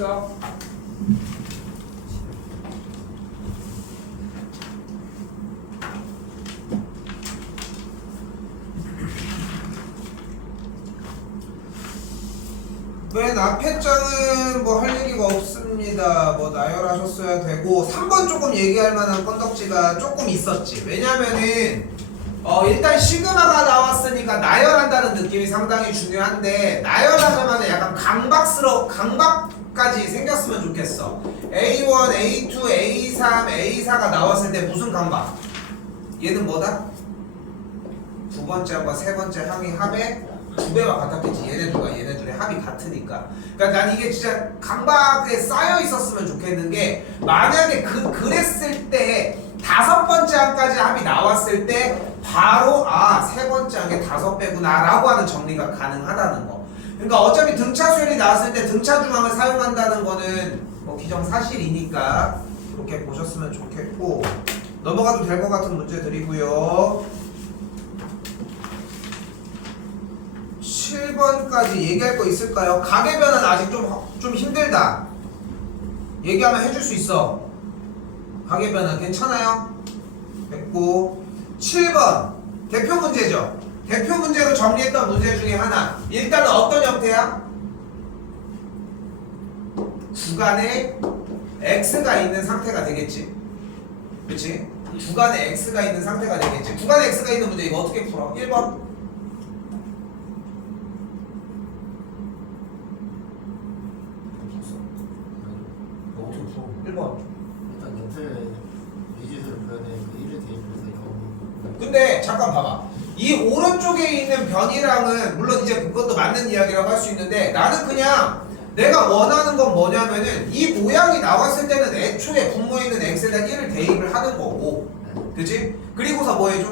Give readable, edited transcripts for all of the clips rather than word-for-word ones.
봅시다. 맨 앞에 장은 뭐 할 얘기가 없습니다. 뭐 나열하셨어야 되고 3번 조금 얘기할 만한 건덕지가 조금 있었지. 왜냐면은 일단 시그마가 나왔으니까 나열한다는 느낌이 상당히 중요한데 나열하자마자 약간 강박까지 생겼으면 좋겠어. A1, A2, A3, A4가 나왔을 때 무슨 강박? 얘는 뭐다? 두 번째와 세 번째 항의 합의 두 배가 같았겠지. 얘네 둘의 합이 같으니까. 그러니까 난 이게 진짜 강박에 쌓여 있었으면 좋겠는 게 만약에 그랬을 때 다섯 번째 항까지 합이 나왔을 때 바로 세 번째 항에 다섯 배구나 라고 하는 정리가 가능하다는 거. 그러니까 어차피 등차 수열이 나왔을 때 등차 중항을 사용한다는 거는 뭐 기정사실이니까 그렇게 보셨으면 좋겠고 넘어가도 될 것 같은 문제들이고요. 7번까지 얘기할 거 있을까요? 가계변은 아직 좀 힘들다. 얘기하면 해줄 수 있어. 가계변은 괜찮아요? 됐고 7번 대표 문제죠. 대표 문제로 정리했던 문제 중에 하나. 일단은 어떤 형태야? 구간에 x가 있는 상태가 되겠지. 그렇지? 구간에 x가 있는 상태가 되겠지. 구간에 x가 있는 문제 이거 어떻게 풀어? 1번 어떻게 풀어? 1번 일단 연필 미지수를 표현해 그 1을 대입해서 이거. 근데 잠깐 봐봐. 이 오른쪽에 있는 변이랑은 물론 이제 그것도 맞는 이야기라고 할 수 있는데 나는 그냥 내가 원하는 건 뭐냐면은 이 모양이 나왔을 때는 애초에 분모에 있는 x에다 1을 대입을 하는 거고 그치? 그리고서 뭐 해줘?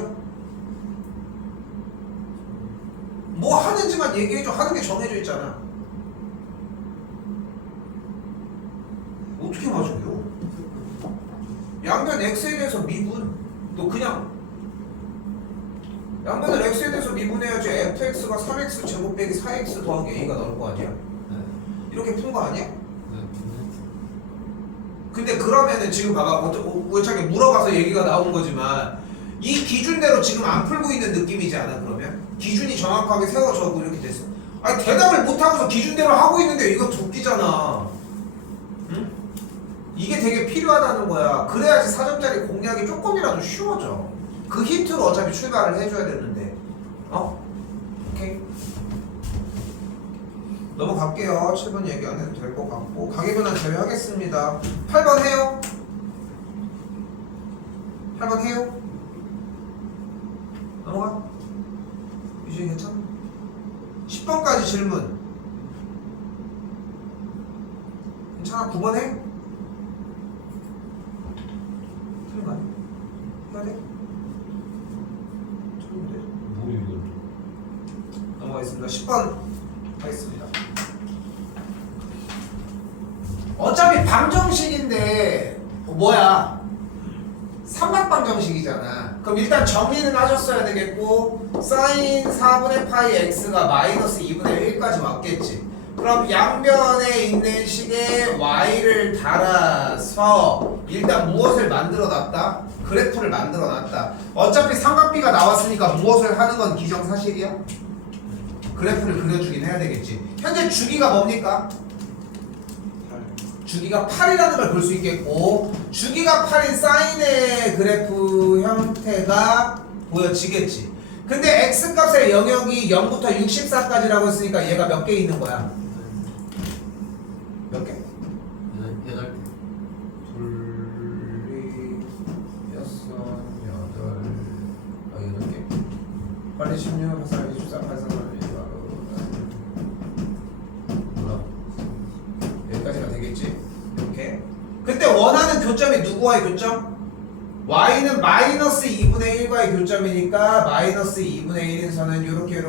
뭐 하는지만 얘기해줘. 하는 게 정해져 있잖아. 어떻게 맞아요? 양변 x에 대해서 미분 너 그냥 양변을 x에 대해서 미분해야지 fx가 3x 제곱 빼기 4x 더하기 a가 나올 거 아니야? 이렇게 푼 거 아니야? 근데 그러면은 지금 봐봐 우연찮게 물어봐서 얘기가 나온 거지만 이 기준대로 지금 안 풀고 있는 느낌이지 않아? 그러면? 기준이 정확하게 세워져고 이렇게 됐어. 아니 대답을 못하고서 기준대로 하고 있는데 이거 도끼잖아. 응? 이게 되게 필요하다는 거야. 그래야지 4점짜리 공략이 조금이라도 쉬워져. 그 힌트로 어차피 출발을 해줘야 되는데. 오케이. 넘어갈게요. 7번 얘기 안 해도 될 것 같고 가계변환 제외하겠습니다. 8번 해요? 8번 해요? 넘어가. 유진이 괜찮아? 10번까지 질문 괜찮아? 9번 해? 틀린 거 아니야? 해야 돼? 틀리면 돼. 뭐 이거 넘어가겠습니다. 10번 하겠습니다. 어차피 방정식인데 뭐야? 삼각방정식이잖아. 그럼 일단 정리는 하셨어야 되겠고 sin 4분의 파이 x가 마이너스 2분의 1까지 왔겠지. 그럼 양변에 있는 식에 y를 달아서 일단 무엇을 만들어 놨다? 그래프를 만들어 놨다. 어차피 삼각비가 나왔으니까 무엇을 하는 건 기정사실이야? 그래프를 그려주긴 해야 되겠지. 현재 주기가 뭡니까? 주기가 8이라는 걸 볼 수 있겠고 주기가 8인 사인의 그래프 형태가 보여지겠지. 근데 x값의 영역이 0부터 64까지라고 했으니까 얘가 몇 개 있는 거야? 몇 개? 8개. 둘, 여섯, 여덟, 8개. 빨리 16, 14, 24, 83, 여기까지가 되겠지? 이렇게. 근데 원하는 교점이 누구와의 교점? y는 마이너스 2분의 1과의 교점이니까 마이너스 2분의 1인 선은 이렇게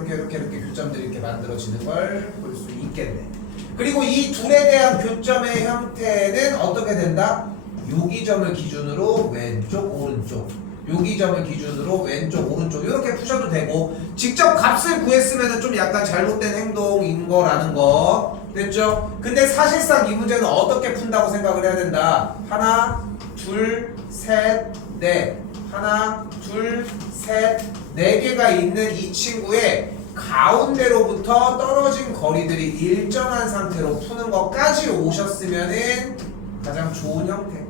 교점들이 이렇게 만들어지는 걸 볼 수 있겠네. 그리고 이 둘에 대한 교점의 형태는 어떻게 된다? 여기 점을 기준으로 왼쪽 오른쪽 여기 점을 기준으로 왼쪽 오른쪽 이렇게 푸셔도 되고 직접 값을 구했으면 좀 약간 잘못된 행동인 거라는 거 됐죠? 근데 사실상 이 문제는 어떻게 푼다고 생각을 해야 된다. 하나, 둘, 셋, 넷. 하나, 둘, 셋, 네 개가 있는 이 친구의 가운데로부터 떨어진 거리들이 일정한 상태로 푸는 것까지 오셨으면은 가장 좋은 형태.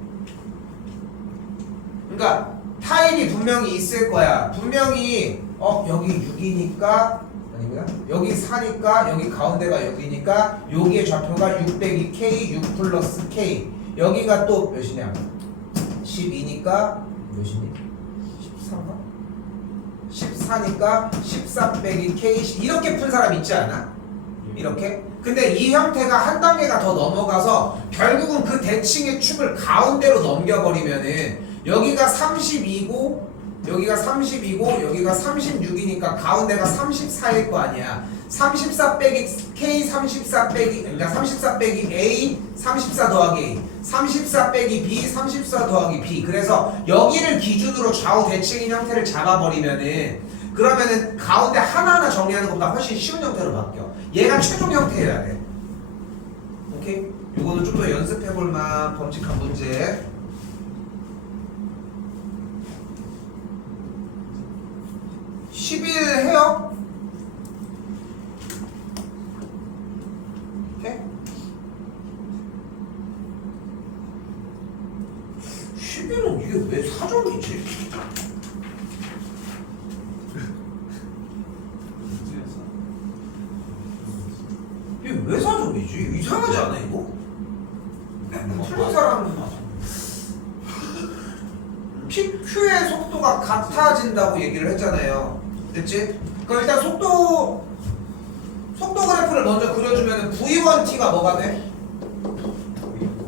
그러니까 타일이 분명히 있을 거야. 분명히 여기 6이니까 아니구나. 여기 4니까 여기 가운데가 여기니까 여기의 좌표가 6 빼기 K, 6 플러스 K. 여기가 또 몇이냐? 12니까 몇이니? 13가? 14니까 14 빼기 K. 이렇게 푼 사람 있지 않아? 이렇게? 근데 이 형태가 한 단계가 더 넘어가서 결국은 그 대칭의 축을 가운데로 넘겨버리면은 여기가 32고 여기가 32고 여기가 36이니까 가운데가 34일 거 아니야. 34 빼기 K 34 빼기 그러니까 34 빼기 A 34 더하기 A 34 빼기 B 34 더하기 B. 그래서 여기를 기준으로 좌우 대칭인 형태를 잡아버리면은 그러면은 가운데 하나하나 정리하는 것보다 훨씬 쉬운 형태로 바뀌어. 얘가 최종 형태여야 돼. 오케이? 요거는 좀 더 연습해볼 만한 범칙한 문제. 11 해요? 오케이? 11은 이게 왜 4점이지? 이게 왜 4점이지? 이상하지 않아 이거? 틀린 사람은 PQ의 속도가 같아진다고 얘기를 했잖아요. 됐지? 그럼 일단 속도 그래프를 먼저 그려주면 V1t가 뭐가 돼?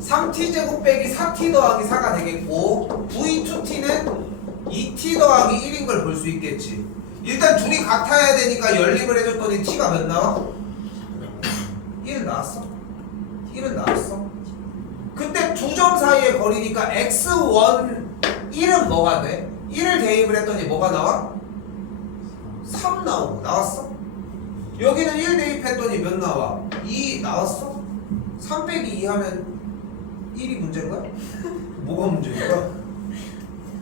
3t제곱 빼기 4t 더하기 4가 되겠고 V2t는 2t 더하기 1인 걸 볼 수 있겠지. 일단 둘이 같아야 되니까 연립을 해줬더니 t가 몇 나와? 1 나왔어? 1은 나왔어. 근데 두 점 사이의 거리니까 x1 1은 뭐가 돼? 1을 대입을 했더니 뭐가 나와? 3 나오고 나왔어? 여기는 1 대입했더니 몇 나와? 2 나왔어? 3 빼기 2 하면 1이 문제인 거야? 뭐가 문제인 거야?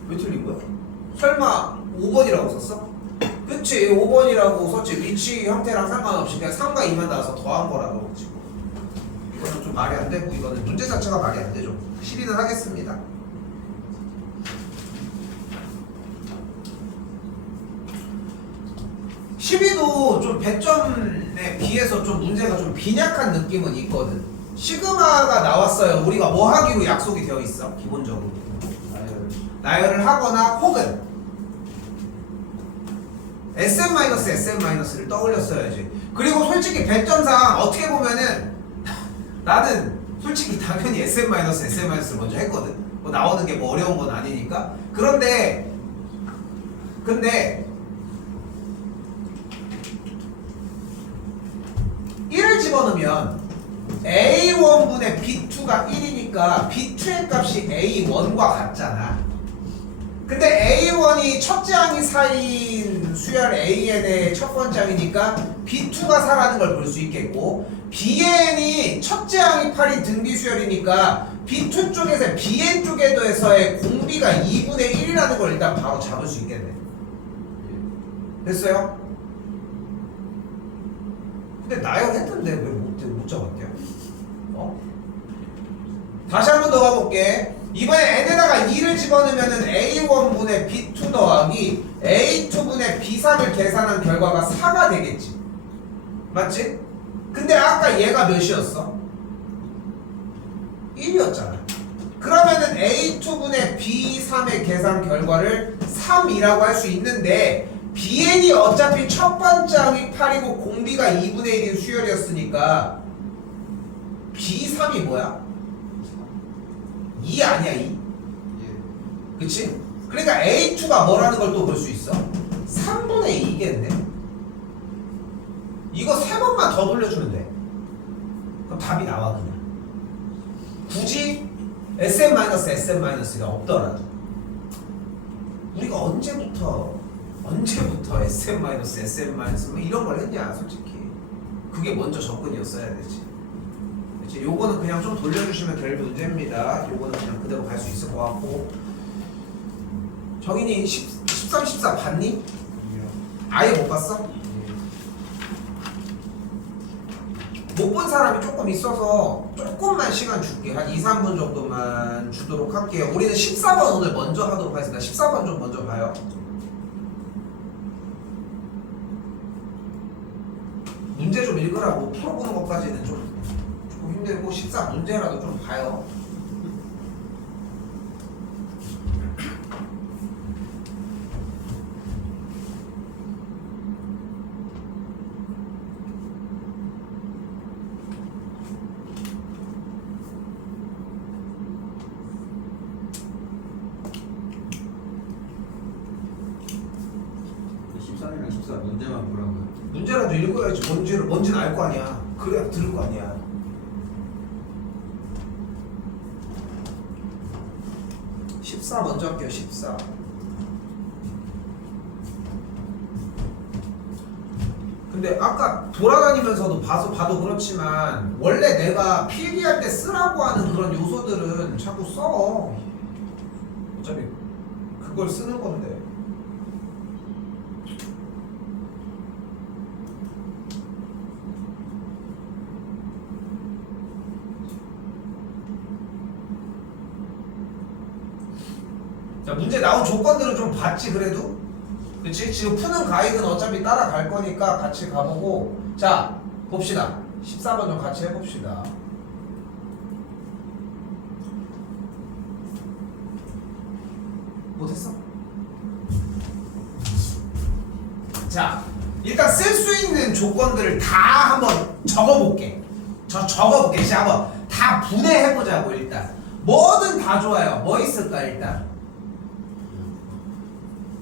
왜 틀린 거야? 설마 5번이라고 썼어? 그치 5번이라고 썼지. 위치 형태랑 상관없이 그냥 3과 2만 나와서 더한 거라고 그렇지. 이거는 좀 말이 안 되고 이거는 문제 자체가 말이 안 되죠. 실의는 하겠습니다. 12도 좀 100점에 비해서 좀 문제가 좀 빈약한 느낌은 있거든. 시그마가 나왔어요. 우리가 뭐 하기로 약속이 되어 있어? 기본적으로 나열을 하거나 혹은 SM-SM-를 떠올렸어야지. 그리고 솔직히 100점상 어떻게 보면은 나는 솔직히 당연히 SM-SM-를 먼저 했거든. 뭐 나오는 게 뭐 어려운 건 아니니까. 근데 1을 집어넣으면 A1분의 B2가 1이니까 B2의 값이 A1과 같잖아. 근데 A1이 첫째 항이 4인 수열 AN의 첫 번째 항이니까 B2가 4라는 걸 볼 수 있겠고, BN이 첫째 항이 8인 등비 수열이니까 B2 쪽에서 BN 쪽에서의 공비가 2분의 1이라는 걸 일단 바로 잡을 수 있겠네. 됐어요? 근데 나열했는데 왜 못 잡았대요? 다시 한 번 더 가볼게. 이번에 n에다가 2를 집어넣으면 A1분의 B2 더하기 A2분의 B3을 계산한 결과가 4가 되겠지. 맞지? 근데 아까 얘가 몇이었어? 1이었잖아. 그러면은 A2분의 B3의 계산 결과를 3이라고 할 수 있는데 BN이 어차피 첫 번째 항이 8이고 공비가 2분의 1인 수열이었으니까 B3이 뭐야? 2 아니야 2? 그치? 그러니까 A2가 뭐라는 걸 또 볼 수 있어? 3분의 2겠네. 이거 3번만 더 돌려주면 돼. 그럼 답이 나와 그냥. 굳이 SM-SM-가 없더라. 우리가 언제부터 SM-SM 뭐 이런 걸 했냐 솔직히. 그게 먼저 접근이었어야 되지. 이제 요거는 그냥 좀 돌려주시면 될 문제입니다. 요거는 그냥 그대로 갈 수 있을 것 같고. 정인이 13, 14 봤니? 아예 못 봤어? 못 본 사람이 조금 있어서 조금만 시간 줄게. 한 2, 3분 정도만 주도록 할게요. 우리는 14번 오늘 먼저 하도록 하겠습니다. 14번 좀 먼저 봐요. 문제 좀 읽으라고. 풀어보는 것까지는 조금 힘들고 14 문제라도 좀 봐요. 문제만 보라고요. 문제라도 읽어야지. 뭔지는 알 거 아니야. 그래야 들을 거 아니야. (14) 먼저 할게요. 14. 근데 아까 돌아다니면서도 봐도 그렇지만 원래 내가 필기할 때 쓰라고 하는 그런 요소들은 자꾸 써. 어차피 그걸 쓰는 건데. 자, 문제 나온 조건들은 좀 봤지 그래도? 그치? 지금 푸는 가이드는 어차피 따라갈 거니까 같이 가보고. 자, 봅시다. 14번 좀 같이 해봅시다. 못했어? 자, 일단 쓸 수 있는 조건들을 다 한번 적어볼게. 적어볼게. 자, 한번 다 분해해보자고 일단. 뭐든 다 좋아요. 뭐 있을까 일단?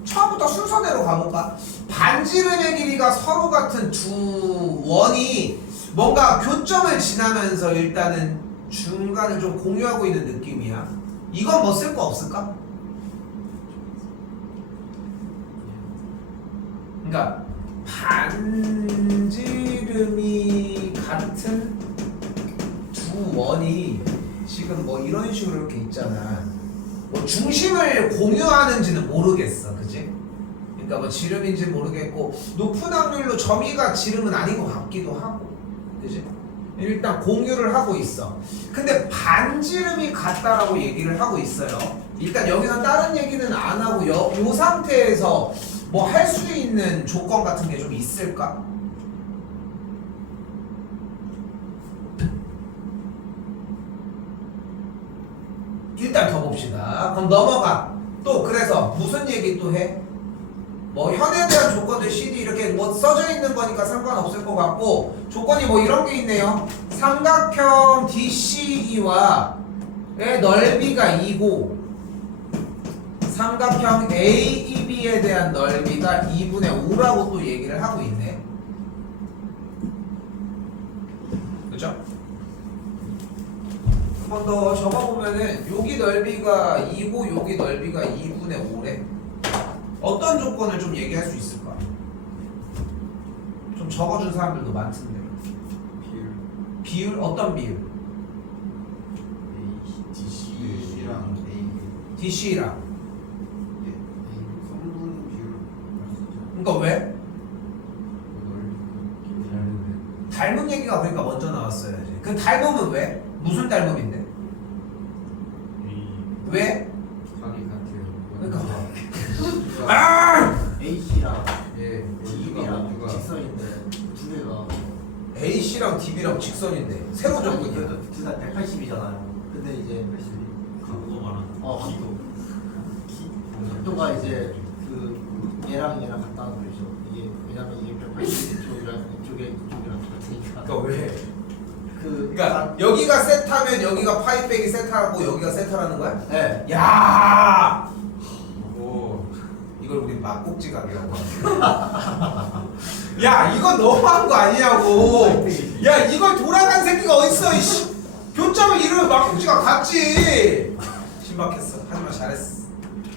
처음부터 순서대로 가볼까? 반지름의 길이가 서로 같은 두 원이 뭔가 교점을 지나면서 일단은 중간을 좀 공유하고 있는 느낌이야. 이건 뭐 쓸 거 없을까? 그러니까 반지름이 같은 두 원이 지금 뭐 이런 식으로 이렇게 있잖아. 뭐 중심을 공유하는지는 모르겠어, 그지? 그러니까 뭐 지름인지 모르겠고 높은 확률로 점이가 지름은 아닌 것 같기도 하고, 그지? 일단 공유를 하고 있어. 근데 반지름이 같다라고 얘기를 하고 있어요. 일단 여기서 다른 얘기는 안 하고 요 상태에서 뭐 할 수 있는 조건 같은 게 좀 있을까? 일단 더 봅시다. 그럼 넘어가. 또 그래서 무슨 얘기 또 해? 뭐 현에 대한 조건들 CD 이렇게 뭐 써져 있는 거니까 상관없을 것 같고, 조건이 뭐 이런 게 있네요. 삼각형 DCE와 의 넓이가 2고 삼각형 AEB에 대한 넓이가 2분의 5라고 또 얘기를 하고 있네. 그죠? 한 번 더 적어보면은 여기 넓이가 2고 여기 넓이가 2분의 5래. 어떤 조건을 좀 얘기할 수 있을까? 좀 적어준 사람들도 많던데. 비율? 어떤 비율? DC랑 DC랑. 성분 비율 그러니까 왜? 넓이 닮은 얘기가 그러니까 먼저 나왔어야지. 그 닮음은 왜? 무슨 닮음인데? 왜? 각이 같아요. 그러니까 아! AC랑 예, DB랑 원주가 직선인데 두 개가 AC랑 DB랑 직선인데 새로 적은 거야. 둘다 180이잖아요. 근데 이제 각도 말하는. 각도. 각도가 이제 그 얘랑 같다는 거죠. 이게 왜냐면 이게 180 이쪽이랑 이쪽이랑 같으니까. 그러니까 왜? 그러니까 여기가 세타면 여기가 파이백이 세타고 여기가 세타라는 거야? 네. 야! 오, 이걸 우리 막국지각이라고 하네. 야, 이건 너무한 거 아니냐고. 야, 이걸 돌아간 새끼가 어딨어, 이씨. 교점을 이루면 막국지각 같지. 신박했어. 하지만 잘했어.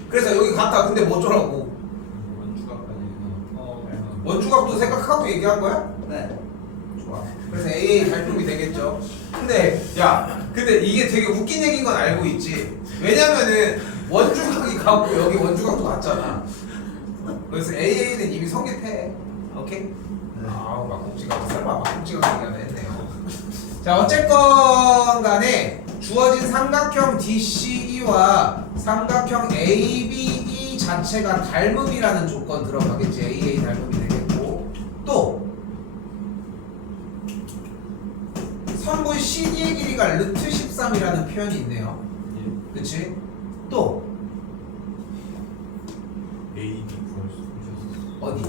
그래서 여기 갔다. 근데 뭐 어쩌라고. 원주각까지. 원주각도 생각하고 얘기한 거야? 네. 좋아. 그래서 AA 달품이 되겠죠. 근데 근데 이게 되게 웃긴 얘기인 건 알고 있지. 왜냐면은 원주각이 가고 여기 원주각도 같잖아. 그래서 AA는 이미 성립해. 오케이? 아우 막공지각 설마 막공지각 얘기하나 했네요. 자 어쨌건 간에 주어진 삼각형 DCE와 삼각형 ABE 자체가 닮음이라는 조건 들어가겠지. AA 닮음이 되겠고 또 선분 CD의 길이가 루트 13이라는 표현이 있네요. 그치? 또 A, D 구할 수 있었어. 어디?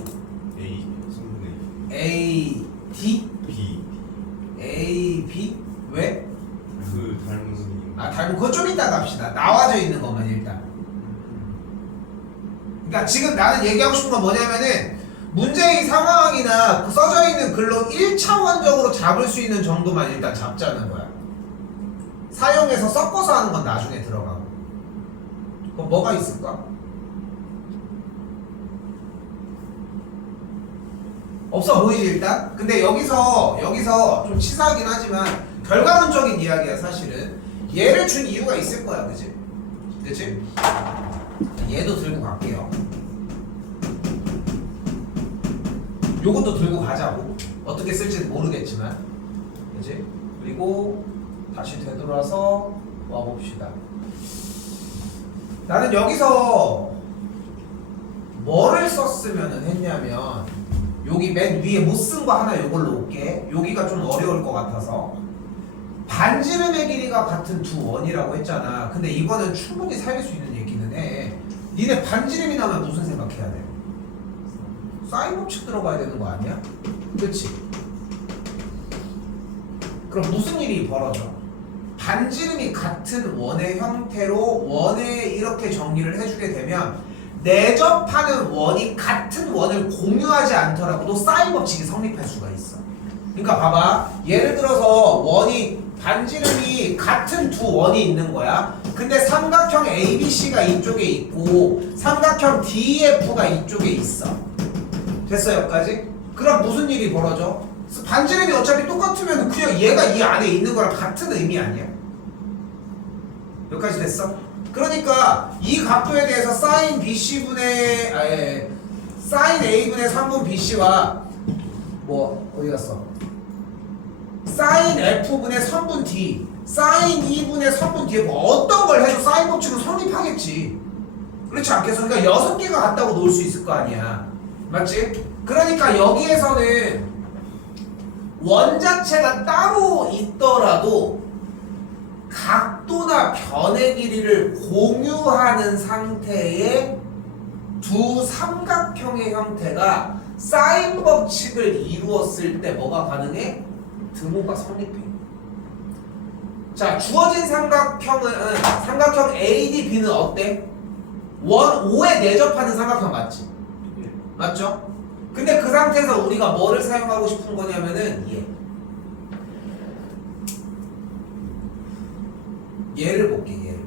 A 성분의 A, D? B A, B? 왜? 그 닮은 선생님. 닮은 그거 좀 이따 갑시다. 나와져 있는 것만 일단. 그러니까 지금 나는 얘기하고 싶은 건 뭐냐면은 문제의 상황이나 그 써져 있는 글로 1차원적으로 잡을 수 있는 정도만 일단 잡자는 거야. 사용해서 섞어서 하는 건 나중에 들어가고. 그럼 뭐가 있을까? 없어 보이지 일단? 근데 여기서 좀 치사하긴 하지만 결과론적인 이야기야 사실은. 얘를 준 이유가 있을 거야, 그치? 그치? 얘도 들고 갈게요. 요것도 들고 가자고. 어떻게 쓸지는 모르겠지만, 그치? 그리고 다시 되돌아서 와봅시다. 나는 여기서 뭐를 썼으면 했냐면 여기 맨 위에 못 쓴 거 하나 요걸로 올게. 여기가 좀 어려울 것 같아서 반지름의 길이가 같은 두 원이라고 했잖아. 근데 이거는 충분히 살릴 수 있는 얘기는 해. 니네 반지름이 나면 무슨 생각해야 돼? 사인 법칙 들어가야 되는 거 아니야? 그치? 그럼 무슨 일이 벌어져? 반지름이 같은 원의 형태로 원에 이렇게 정리를 해주게 되면 내접하는 원이 같은 원을 공유하지 않더라도 사인 법칙이 성립할 수가 있어. 그러니까 봐봐. 예를 들어서 원이 반지름이 같은 두 원이 있는 거야. 근데 삼각형 ABC가 이쪽에 있고 삼각형 DEF가 이쪽에 있어. 됐어 여기까지? 그럼 무슨 일이 벌어져? 반지름이 어차피 똑같으면 그냥 얘가 이 안에 있는 거랑 같은 의미 아니야? 여기까지 됐어? 그러니까 이 각도에 대해서 사인 BC분의 사인 A분의 3분 BC와 뭐 어디 갔어? 사인 F분의 3분 D 사인 2분의 3분 D에 뭐 어떤 걸 해도 사인 법칙은 성립하겠지. 그렇지 않겠어? 그러니까 6개가 같다고 놓을 수 있을 거 아니야. 맞지? 그러니까 여기에서는 원 자체가 따로 있더라도 각도나 변의 길이를 공유하는 상태의 두 삼각형의 형태가 사인 법칙을 이루었을 때 뭐가 가능해? 등호가 성립해. 자, 주어진 삼각형은 삼각형 ADB는 어때? 원 5에 내접하는 삼각형 맞지? 맞죠? 근데 그 상태에서 우리가 뭐를 사용하고 싶은 거냐면은 얘를 볼게. 얘를.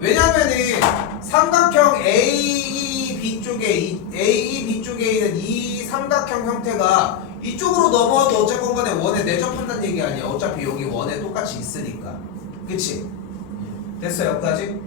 왜냐면은 삼각형 AEB 쪽에 있는 이 삼각형 형태가 이쪽으로 넘어와도 어쨌건 간에 원에 내접한다는 얘기 아니야. 어차피 여기 원에 똑같이 있으니까. 그치? 됐어 여기까지?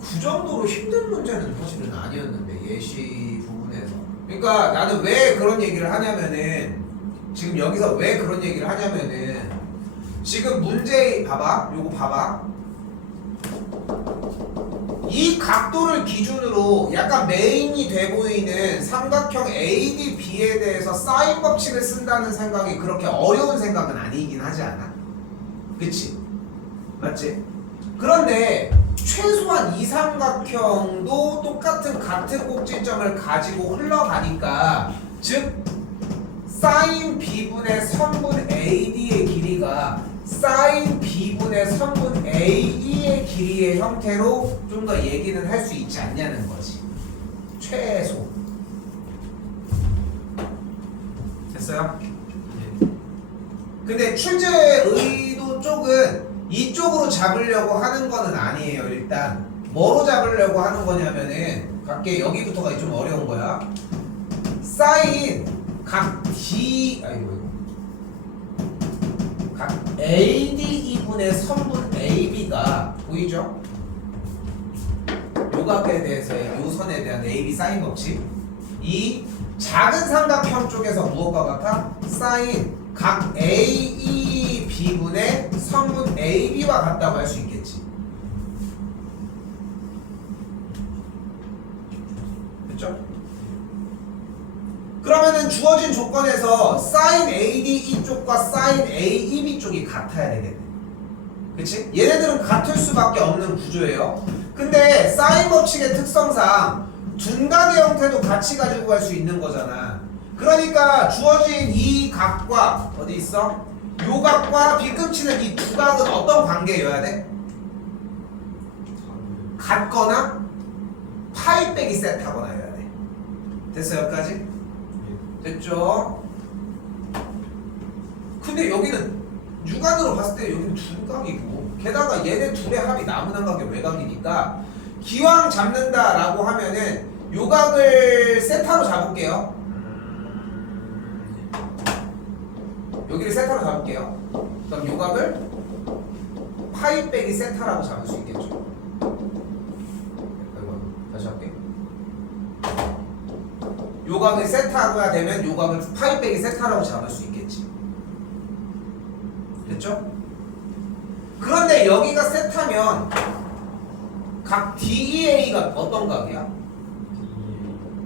그 정도로 힘든 문제는 사실은 아니었는데 예시 부분에서. 그러니까 나는 왜 그런 얘기를 하냐면은 지금 여기서 왜 그런 얘기를 하냐면은 지금 문제 봐봐. 요거 봐봐. 이 각도를 기준으로 약간 메인이 돼 보이는 삼각형 ADB에 대해서 사인 법칙을 쓴다는 생각이 그렇게 어려운 생각은 아니긴 하지 않아? 그치? 맞지? 그런데 최소한 이 삼각형도 같은 꼭지점을 가지고 흘러가니까 즉 사인 B분의 선분 AD의 길이가 사인 B분의 선분 AE의 길이의 형태로 좀 더 얘기는 할 수 있지 않냐는 거지. 최소. 됐어요? 근데 출제 의도 쪽은 이쪽으로 잡으려고 하는 거는 아니에요. 일단 뭐로 잡으려고 하는 거냐면은 각게 여기부터가 좀 어려운 거야. 사인 각 D 각 AD2분의 선분 AB가 보이죠? 요각에 대해서의 요 선에 대한 AB 사인 법칙. 이 작은 삼각형 쪽에서 무엇과 같아? 사인 각 AEB분의 선분 AB와 같다고 할 수 있겠지. 됐죠? 그러면은 주어진 조건에서 사인 ADE 쪽과 사인 AEB 쪽이 같아야 되겠네. 그치? 얘네들은 같을 수밖에 없는 구조예요. 근데 사인 법칙의 특성상 둔각의 형태도 같이 가지고 갈 수 있는 거잖아. 그러니까 주어진 이 각과 어디 있어? 요 각과 빗금치는 이 두 각은 어떤 관계여야 돼? 같거나 파이 빼기 세트하거나여야 돼. 됐어 여기까지? 됐죠? 근데 여기는 육안으로 봤을 때 여기는 둔각이고 게다가 얘네 둘의 합이 나무난각의 외곽이니까 기왕 잡는다라고 하면은 요각을 세타로 잡을게요. 여기를 세타로 잡을게요. 그럼 요각을 파이 빼기 세타라고 잡을 수 있겠죠. 다시 할게. 요각을 세타가 되면 요각을 파이 빼기 세타라고 잡을 수 있겠지. 됐죠? 그런데 여기가 세타면 각 DEA가 어떤 각이야?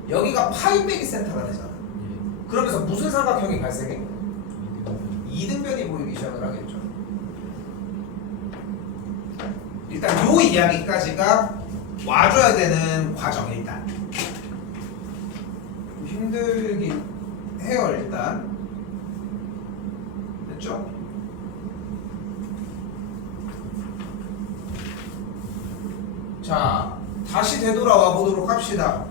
여기가 파이 빼기 세타가 되잖아. 그러면서 무슨 삼각형이 발생해? 이등변이 보이기 시작을 하겠죠. 일단 요 이야기까지가 와줘야 되는 과정. 일단 힘들긴 해요. 일단 됐죠? 자 다시 되돌아와 보도록 합시다.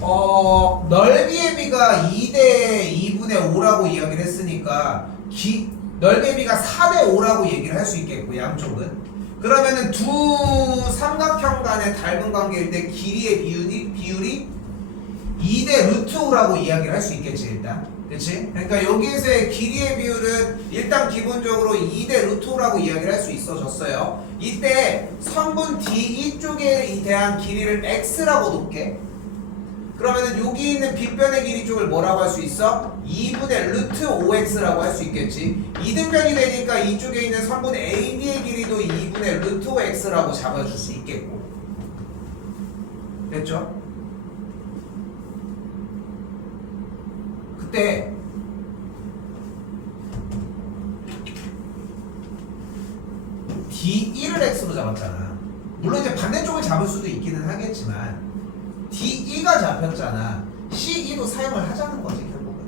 넓이의 비가 2대 2분의 5라고 이야기를 했으니까 넓이의 비가 4대 5라고 얘기를 할 수 있겠고 양쪽은 그러면은 두 삼각형 간의 닮은 관계일 때 길이의 비율이 2대 루트 5라고 이야기를 할 수 있겠지 일단. 그치? 그러니까 여기에서의 길이의 비율은 일단 기본적으로 2대 루트 5라고 이야기를 할 수 있어졌어요. 이때 선분 DE 쪽에 대한 길이를 x라고 놓게. 그러면은 여기 있는 빗변의 길이 쪽을 뭐라고 할 수 있어? 2분의 루트 5x라고 할 수 있겠지. 이등변이 되니까 이쪽에 있는 선분 AB의 길이도 2분의 루트 5x라고 잡아줄 수 있겠고. 됐죠? 그때 D1을 x로 잡았잖아. 물론 이제 반대쪽을 잡을 수도 있기는 하겠지만 D2가 잡혔잖아. C2도 사용을 하자는 거지 결국은.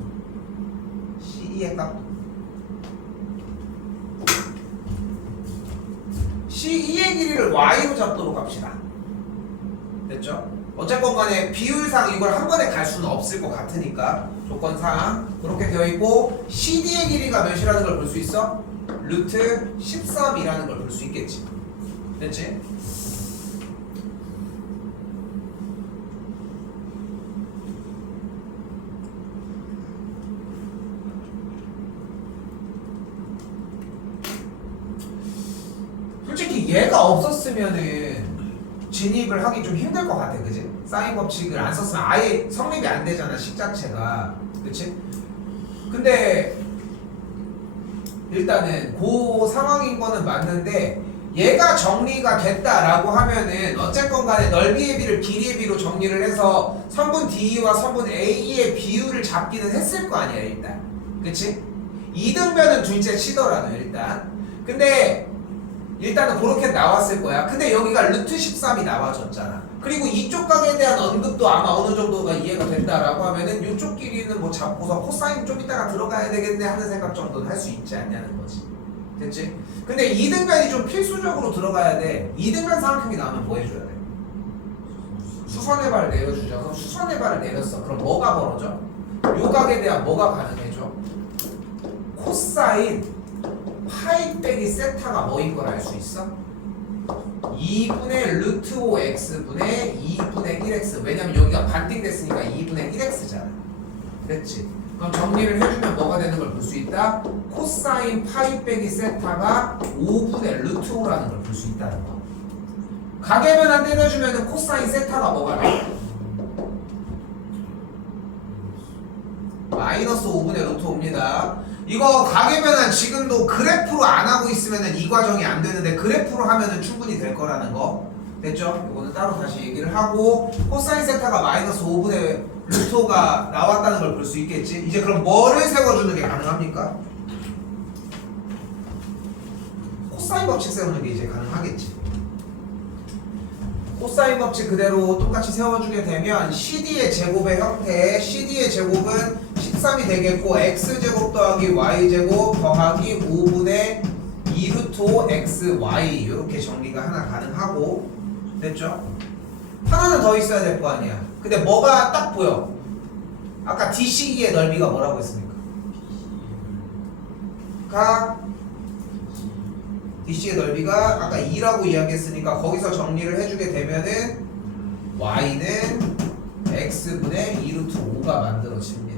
C2의 값 C2의 길이를 Y로 잡도록 합시다. 됐죠? 어쨌건 간에 비율상 이걸 한 번에 갈 수는 없을 것 같으니까 조건상 그렇게 되어 있고 CD의 길이가 몇이라는 걸 볼 수 있어? 루트 13이라는 걸 볼 수 있겠지. 됐지? 솔직히 얘가 없었으면은 진입을 하기 좀 힘들 것 같아, 그지? 사인 법칙을 안 썼으면 아예 성립이 안 되잖아, 식 자체가, 그치? 근데 일단은 그 상황인 거는 맞는데 얘가 정리가 됐다라고 하면은 어쨌건 간에 넓이의 비를 길이의 비로 정리를 해서 선분 DE와 선분 AE의 비율을 잡기는 했을 거 아니야, 일단. 그치? 이등변은 둘째 치더라도 일단. 근데 일단은 그렇게 나왔을 거야. 근데 여기가 루트 13이 나와줬잖아. 그리고 이쪽 각에 대한 언급도 아마 어느 정도가 이해가 된다라고 하면은 이쪽 길이는 뭐 잡고서 코사인 좀 이따가 들어가야 되겠네 하는 생각 정도는 할 수 있지 않냐는 거지. 됐지? 근데 이등변이 좀 필수적으로 들어가야 돼. 이등변 삼각형이 나오면 뭐 해줘야 돼? 수선의 발을 내려주죠. 그럼 수선의 발을 내렸어. 그럼 뭐가 벌어져? 요 각에 대한 뭐가 가능해져? 코사인 파이 빼기 세타가 뭐인 걸 알 수 있어? 2분의 루트 5x분의 2분의 1x. 왜냐면 여기가 반띵됐으니까 2분의 1x잖아. 됐지? 그럼 정리를 해주면 뭐가 되는 걸 볼 수 있다? 코사인 파이 빼기 세타가 5분의 루트 5라는 걸 볼 수 있다는 거. 가계변환 때려주면 코사인 세타가 뭐가 돼? 마이너스 5분의 루트 5입니다. 이거 가계변환 지금도 그래프로 안 하고 있으면 이 과정이 안 되는데 그래프로 하면 충분히 될 거라는 거. 됐죠? 이거는 따로 다시 얘기를 하고 코사인 세타가 마이너스 5분의 루트 5가 나왔다는 걸 볼 수 있겠지? 이제 그럼 뭐를 세워주는 게 가능합니까? 코사인 법칙 세우는 게 이제 가능하겠지. 코사인 법칙 그대로 똑같이 세워주게 되면 CD의 제곱의 형태에 CD의 제곱은 13이 되겠고 x제곱 더하기 y제곱 더하기 5분의 2루트 5 xy 이렇게 정리가 하나 가능하고. 됐죠? 하나는 더 있어야 될 거 아니야. 근데 뭐가 딱 보여? 아까 DCE의 넓이가 뭐라고 했습니까? DC의 넓이가 아까 2라고 이야기했으니까 거기서 정리를 해주게 되면은 y는 x분의 2루트 5가 만들어집니다.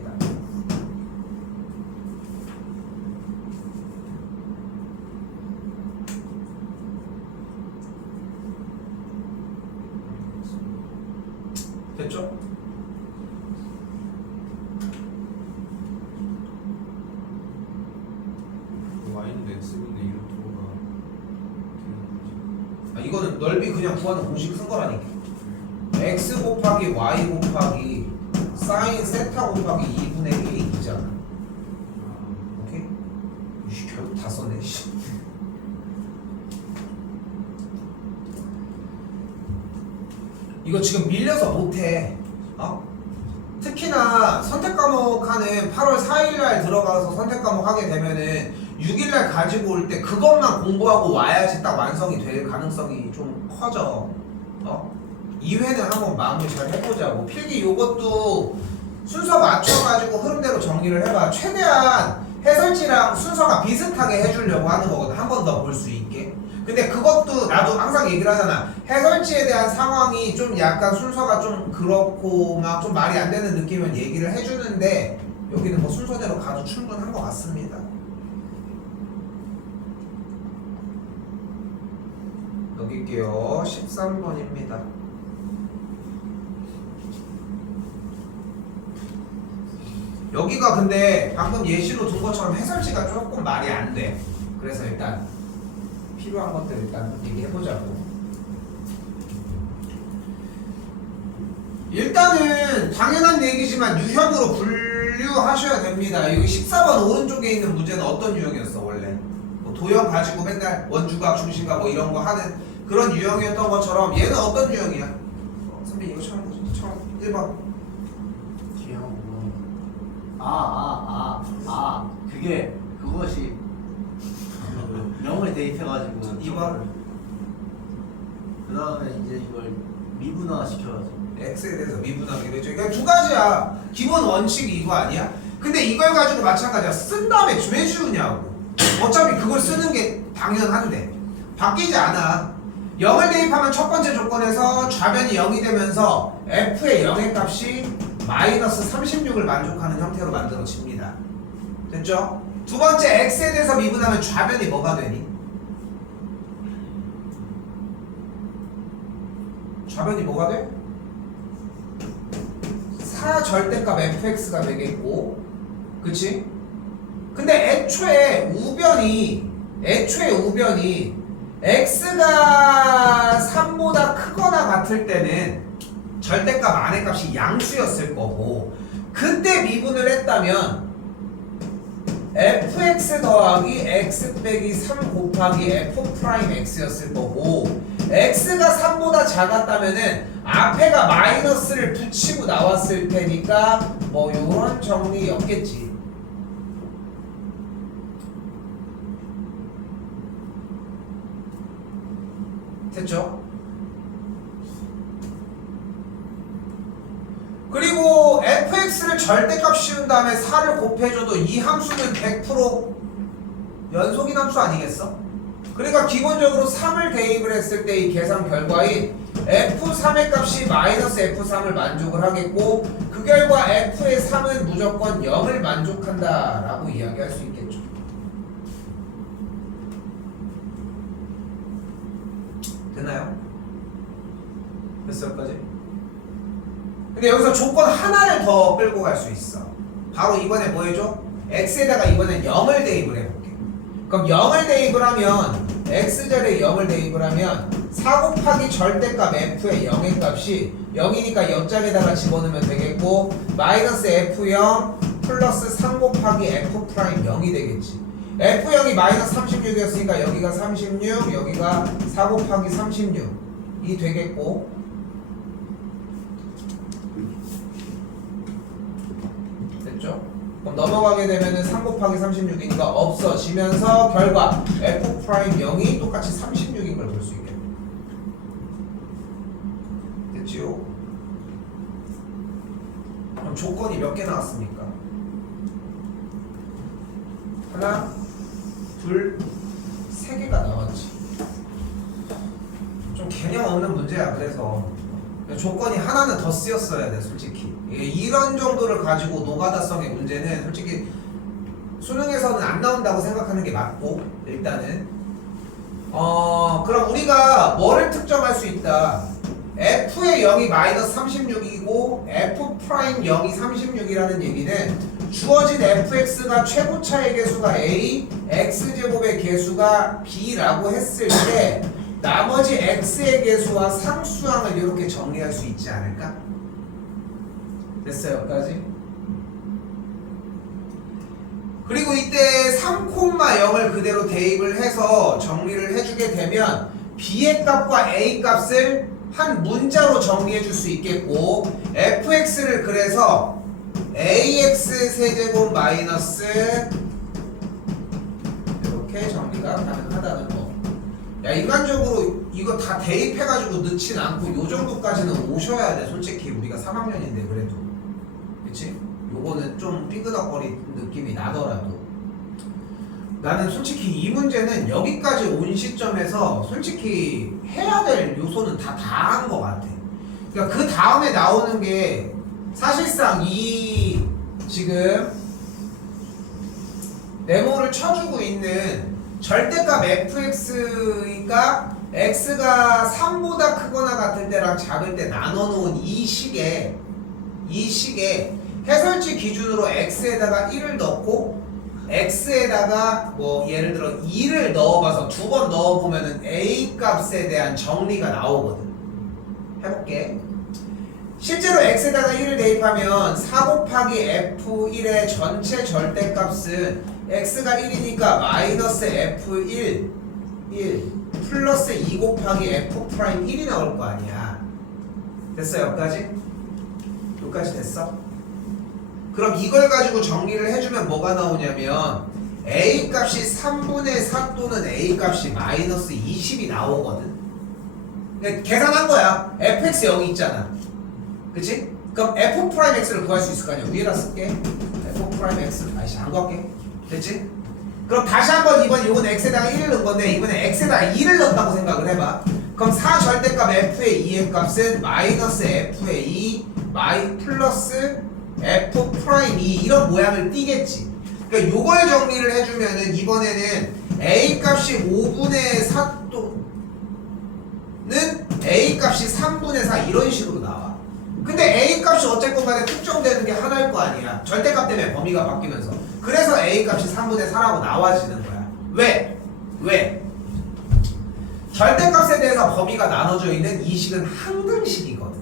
됐죠? y는 x분의 1루트가 되는 거지. 이거는 넓이 그냥 구하는 공식 쓴 거라니까. x 곱하기 y 곱하기 사인 세타 곱하기 2분의 1이 2잖아. 오케이? 이씨, 결국 다 썼네. 씨. 이거 지금 밀려서 못해. 특히나 선택 과목 하는 8월 4일날 들어가서 선택 과목 하게 되면은 6일날 가지고 올 때 그것만 공부하고 와야지 딱 완성이 될 가능성이 좀 커져. 2회는 한번 마무리 잘 해보자고. 필기 요것도 순서 맞춰가지고 흐름대로 정리를 해봐. 최대한 해설지랑 순서가 비슷하게 해주려고 하는 거거든. 한 번 더 볼 수 있게. 근데 그것도 나도 항상 얘기를 하잖아. 해설지에 대한 상황이 좀 약간 순서가 좀 그렇고 막 좀 말이 안 되는 느낌은 얘기를 해주는데 여기는 뭐 순서대로 가도 충분한 것 같습니다. 여기게요. 13번입니다. 여기가 근데 방금 예시로 둔 것처럼 해설지가 조금 말이 안 돼. 그래서 일단 필요한 것들 일단 얘기해보자고. 일단은 당연한 얘기지만 유형으로 분류하셔야 됩니다. 여기 14번 오른쪽에 있는 문제는 어떤 유형이었어 원래? 뭐 도형 가지고 맨날 원주각 중심각 뭐 이런 거 하는 그런 유형이었던 것처럼 얘는 어떤 유형이야? 선배 이거 처음 1번 뒤에 한번 그게 그것이 명을 대입해가지고 2번 그 다음에 이제 이걸 미분화 시켜가지고 x에 대해서 미분하기로 했죠. 그러니까 두 가지야. 기본 원칙이 이거 아니야? 근데 이걸 가지고 마찬가지야. 쓴 다음에 왜 지우냐고. 어차피 그걸 쓰는 게 당연한데 바뀌지 않아. 0을 대입하면 첫 번째 조건에서 좌변이 0이 되면서 f의 0의 값이 마이너스 36을 만족하는 형태로 만들어집니다. 됐죠? 두 번째 x에 대해서 미분하면 좌변이 뭐가 되니? 좌변이 뭐가 돼? 4 절대값 fx가 되겠고, 그치? 근데 애초에 우변이 x가 3보다 크거나 같을 때는 절대값 안의 값이 양수였을 거고, 그때 미분을 했다면 fx 더하기 x 빼기 3 곱하기 f 프라임 x였을 거고, x가 3보다 작았다면은 앞에가 마이너스를 붙이고 나왔을 테니까 뭐 요런 정리였겠지. 됐죠? 그리고 fx를 절대값 씌운 다음에 4를 곱해줘도 이 함수는 100% 연속인 함수 아니겠어? 그러니까 기본적으로 3을 대입을 했을 때 이 계산 결과인 F3의 값이 마이너스 F3을 만족을 하겠고 그 결과 F의 3은 무조건 0을 만족한다 라고 이야기할 수 있겠죠. 됐나요? 됐어 여기까지? 근데 여기서 조건 하나를 더 끌고 갈 수 있어. 바로 이번에 뭐 해줘? x에다가 이번엔 0을 대입을 해볼게. 그럼 0을 대입을 하면 x절에 0을 대입을 하면 4 곱하기 절대값 f의 0의 값이 0이니까 옆짝에다가 집어넣으면 되겠고 마이너스 f0 플러스 3 곱하기 f 프라임 0이 되겠지. f0이 마이너스 36이었으니까 여기가 36 여기가 4 곱하기 36이 되겠고 됐죠? 그럼 넘어가게 되면은 3 곱하기 36이니까 없어지면서 결과 f 프라임 0이 똑같이 36인 걸 볼 수 있겠네. 됐지요? 그럼 조건이 몇 개 나왔습니까? 하나, 둘, 세 개가 나왔지. 좀 개념 없는 문제야. 그래서 조건이 하나는 더 쓰였어야 돼 솔직히. 이런 정도를 가지고 노가다성의 문제는 솔직히 수능에서는 안 나온다고 생각하는 게 맞고 일단은 그럼 우리가 뭐를 특정할 수 있다. f의 0이 마이너스 36이고 f 프라임 0이 36이라는 얘기는 주어진 fx가 최고차의 개수가 a, x제곱의 개수가 b라고 했을 때 나머지 x의 개수와 상수항을 이렇게 정리할 수 있지 않을까? 됐어요 여기까지? 그리고 이때 3,0을 그대로 대입을 해서 정리를 해주게 되면 b의 값과 a 값을 한 문자로 정리해 줄 수 있겠고 fx를 그래서 ax 세제곱 마이너스 이렇게 정리가 가능하다는 거. 야 인간적으로 이거 다 대입해가지고 넣진 않고 요 정도까지는 오셔야 돼. 솔직히 우리가 3학년인데 그래도 그치? 요거는 좀 삐그덕거리는 느낌이 나더라도 나는 솔직히 이 문제는 여기까지 온 시점에서 솔직히 해야 될 요소는 다 한 것 같아. 그러니까 그 다음에 나오는 게 사실상 이 지금 네모를 쳐주고 있는 절대값 fx가 x가 3보다 크거나 같을 때랑 작을 때 나눠놓은 이 식에 해설지 기준으로 x에다가 1을 넣고 x에다가 뭐 예를 들어 2를 넣어봐서 두 번 넣어보면은 a 값에 대한 정리가 나오거든. 해볼게. 실제로 x에다가 1을 대입하면 4 곱하기 f1의 전체 절대값은 x가 1이니까 마이너스 f1 1 플러스 2 곱하기 f 프라임 1이 나올 거 아니야. 됐어 여기까지? 여기까지 됐어? 그럼 이걸 가지고 정리를 해주면 뭐가 나오냐면 a 값이 3분의 4 또는 a 값이 마이너스 20이 나오거든. 근데 계산한 거야. fx 0이 있잖아. 그치? 그럼 f 프라임 x를 구할 수 있을 거 아니야. 위에다 쓸게. f 프라임 x 아이씨 안 구할게. 됐지? 그럼 다시 한번 이번 이건 x에다가 1을 넣은 건데 이번에 x에다가 2를 넣었다고 생각을 해봐. 그럼 4 절대값 f의 2의 값은 마이너스 f의 2 플러스 f 프라임 2 이런 모양을 띠겠지. 그러니까 요걸 정리를 해주면은 이번에는 a 값이 5분의 4 또는 a 값이 3분의 4 이런 식으로 나와. 근데 a 값이 어쨌건 간에 특정되는 게 하나일 거 아니야. 절대값 때문에 범위가 바뀌면서. 그래서 a 값이 3분의 4라고 나와지는 거야. 왜? 절대값에 대해서 범위가 나눠져 있는 이 식은 항등식이거든.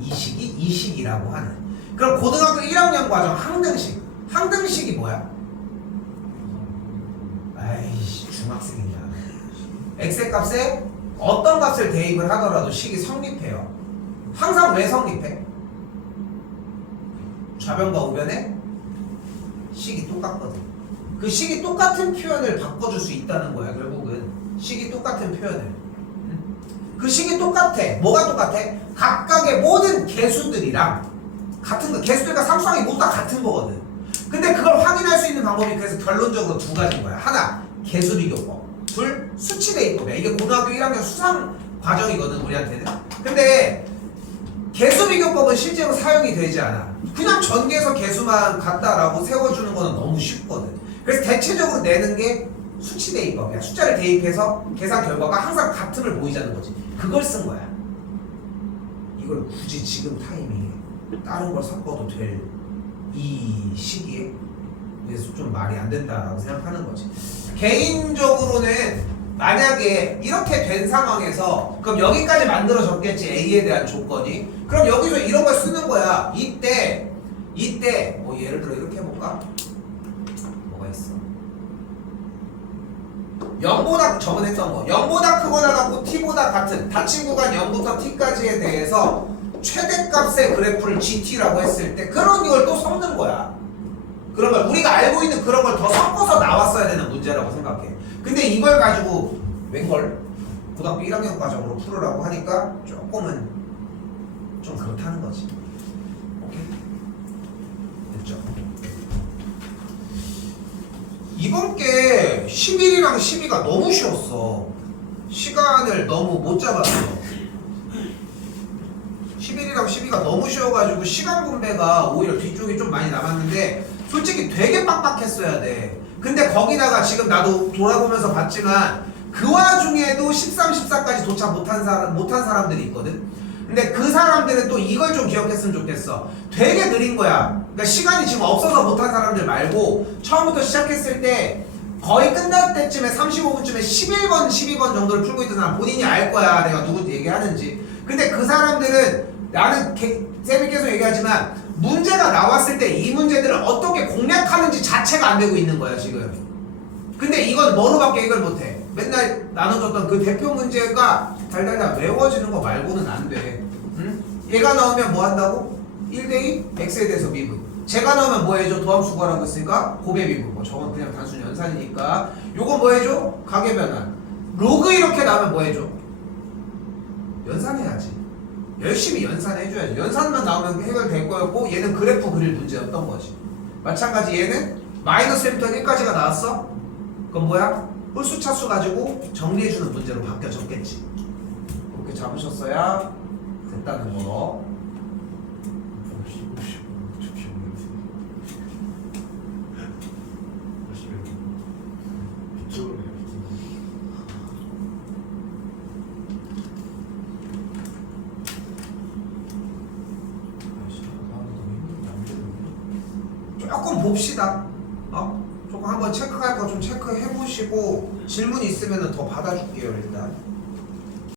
이 식이 이 식이라고 하는. 그럼 고등학교 1학년 과정 항등식. 항등식이 뭐야? 아이씨 중학생이냐. x의 값에 어떤 값을 대입을 하더라도 식이 성립해요. 항상 왜 성립해? 좌변과 우변에 식이 똑같거든. 그 식이 똑같은 표현을 바꿔줄 수 있다는 거야. 결국은 식이 똑같은 표현을. 그 식이 똑같아. 뭐가 똑같아? 각각의 모든 개수들이랑 같은 거. 개수들과 상수항이 모두 다 같은 거거든. 근데 그걸 확인할 수 있는 방법이 그래서 결론적으로 두 가지인 거야. 하나, 개수비교법. 둘, 수치대입법이야. 이게 고등학교 1학년 수상 과정이거든 우리한테는. 근데 개수비교법은 실제로 사용이 되지 않아. 그냥 전개해서 개수만 갖다라고 세워주는 거는 너무 쉽거든. 그래서 대체적으로 내는 게 수치대입법이야. 숫자를 대입해서 계산 결과가 항상 같음을 보이자는 거지. 그걸 쓴 거야. 이걸 굳이 지금 타이밍에 다른 걸 섞어도 될 이 시기에 그래서 좀 말이 안 된다라고 생각하는 거지. 개인적으로는 만약에 이렇게 된 상황에서 그럼 여기까지 만들어졌겠지 A에 대한 조건이. 그럼 여기서 이런 걸 쓰는 거야. 이때 뭐 예를 들어 이렇게 해볼까? 뭐가 있어? 0보다 저번에 했던 거 0보다 크거나 같고 t보다 같은 닫힌 구간 0부터 t까지에 대해서 최대값의 그래프를 GT라고 했을 때 그런 걸 또 섞는 거야. 그런 걸 우리가 알고 있는 그런 걸 더 섞어서 나왔어야 되는 문제라고 생각해. 근데 이걸 가지고 웬걸 고등학교 1학년 과정으로 풀으라고 하니까 조금은 좀 그렇다는 거지. 오케이? 됐죠? 이번 게 11이랑 12가 너무 쉬웠어. 시간을 너무 못 잡았어. 11이랑 12가 너무 쉬워가지고 시간 분배가 오히려 뒤쪽이 좀 많이 남았는데 솔직히 되게 빡빡했어야 돼. 근데 거기다가 지금 나도 돌아보면서 봤지만 그 와중에도 13, 14까지 도착 못한 사람들이 있거든. 근데 그 사람들은 또 이걸 좀 기억했으면 좋겠어. 되게 느린 거야. 그러니까 시간이 지금 없어서 못한 사람들 말고 처음부터 시작했을 때 거의 끝날 때쯤에 35분쯤에 11번, 12번 정도를 풀고 있던 사람 본인이 알 거야. 내가 누구한테 얘기하는지. 근데 그 사람들은 나는 쌤이 계속 얘기하지만 문제가 나왔을 때 이 문제들을 어떻게 공략하는지 자체가 안 되고 있는 거야 지금. 근데 이건 뭐로밖에 해결 못해. 맨날 나눠줬던 그 대표 문제가 달달달 외워지는 거 말고는 안 돼. 응? 얘가 나오면 뭐 한다고? 1대2 x에 대해서 미분. 제가 나오면 뭐 해줘? 도함수 구하라고 했으니까 곱의 미분. 뭐 저건 그냥 단순 연산이니까. 요거 뭐 해줘? 가계변환. 로그 이렇게 나오면 뭐 해줘? 연산해야지. 열심히 연산해줘야지. 연산만 나오면 해결될 거였고 얘는 그래프 그릴 문제였던 거지. 마찬가지 얘는 마이너스 1부터 1까지가 나왔어? 그럼 뭐야? 홀수 차수 가지고 정리해주는 문제로 바뀌어졌겠지. 그렇게 잡으셨어야 됐다는 거. 조금 봅시다. 조금 한번 체크할 거 좀 체크해 보시고 질문 있으면 더 받아줄게요 일단.